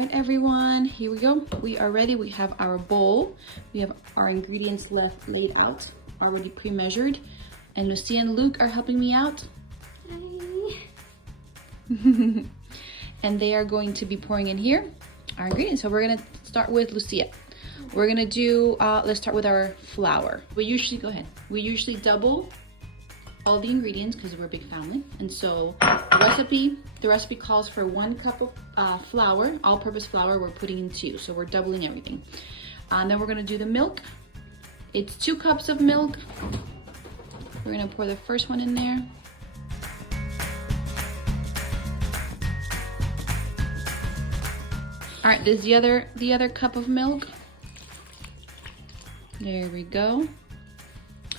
right, everyone, here we go. We are ready. We have our bowl. We have our ingredients laid out, already pre-measured. And Lucia and Luke are helping me out. Hi. And they are going to be pouring in here our ingredients. So we're gonna start with Lucia. We're gonna do, let's start with our flour. We usually, go ahead. We usually double all the ingredients because we're a big family. And so the recipe calls for 1 cup of flour, all-purpose flour. We're putting in 2, so we're doubling everything. And then we're gonna do the milk. It's 2 cups of milk. We're gonna pour the first one in there. All right, there's the other cup of milk. There we go.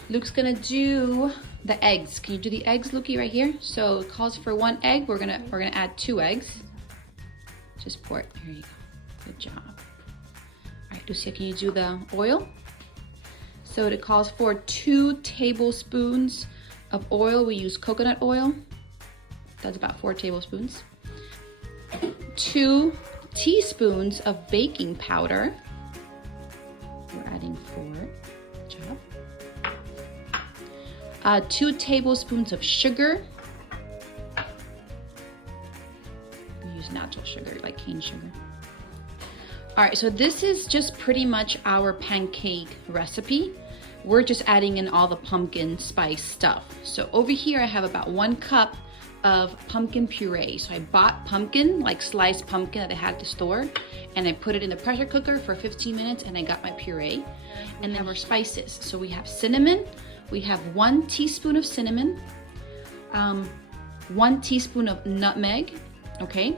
Luke's gonna do the eggs. Can you do the eggs, Lukey, right here? So it calls for 1 egg. We're gonna add 2 eggs. Just pour it. There you go. Good job. All right, Lucia, can you do the oil? So it calls for 2 tablespoons of oil. We use coconut oil. That's about 4 tablespoons. 2 teaspoons of baking powder. We're adding 4. Good job. 2 tablespoons of sugar. We use natural sugar, like cane sugar. All right, so this is just pretty much our pancake recipe. We're just adding in all the pumpkin spice stuff. So over here I have about 1 cup of pumpkin puree. So I bought pumpkin, like sliced pumpkin that I had at the store, and I put it in the pressure cooker for 15 minutes and I got my puree. And then our spices. So we have cinnamon. We have 1 teaspoon of cinnamon, 1 teaspoon of nutmeg, okay?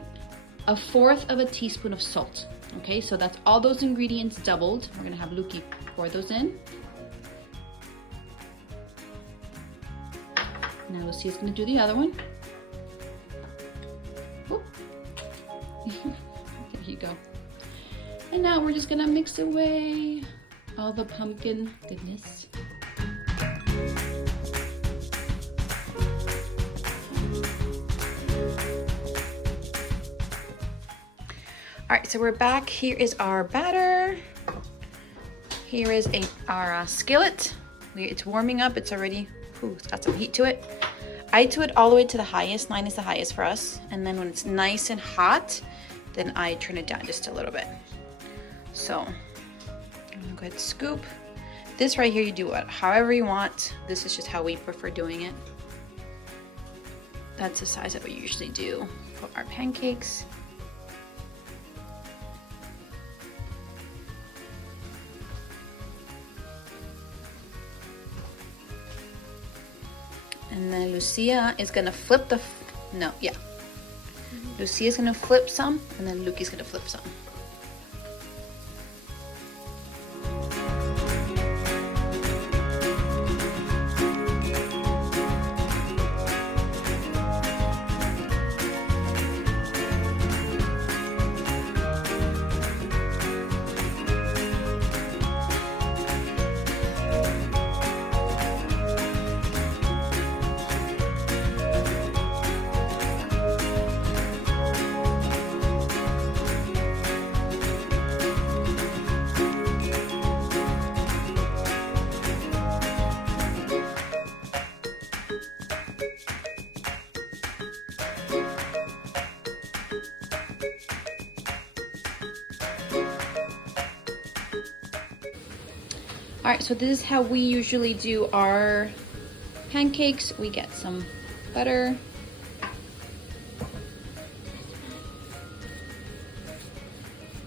1/4 of a teaspoon of salt, okay? So that's all those ingredients doubled. We're gonna have Lukey pour those in. Now Lucia's gonna do the other one. There you go. And now we're just gonna mix away all the pumpkin goodness. All right, so we're back. Here is our batter. Here is our skillet. It's warming up. It's already, it's got some heat to it. I do it all the way to the highest. 9 is the highest for us. And then when it's nice and hot, then I turn it down just a little bit. So I'm gonna go ahead and scoop. This right here, you do it however you want. This is just how we prefer doing it. That's the size that we usually do for our pancakes. And then Lucia is gonna flip Lucia's gonna flip some, and then Lukey's gonna flip some. All right, so this is how we usually do our pancakes. We get some butter. All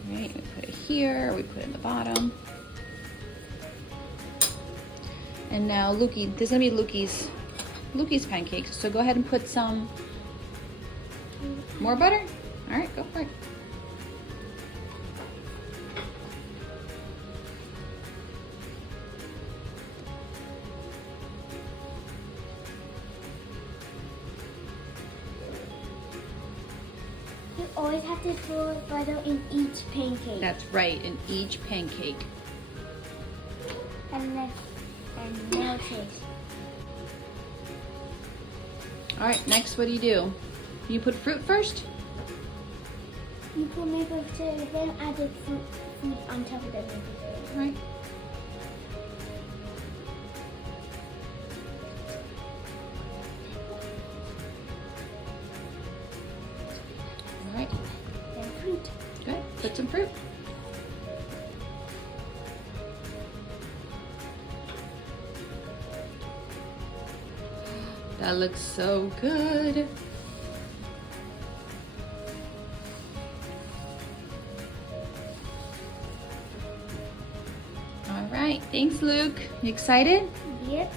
right, we put it here, we put it in the bottom. And now Lukey, this is gonna be Lukey's pancakes. So go ahead and put some more butter. All right, go for it. You always have to pour butter in each pancake. That's right, in each pancake. And now taste. All right, next, what do? You put fruit first? You put maple syrup, then add the fruit on top of the maple syrup. Right. All right. Then fruit. Good. Put some fruit. That looks so good. All right, thanks, Luke. You excited? Yep.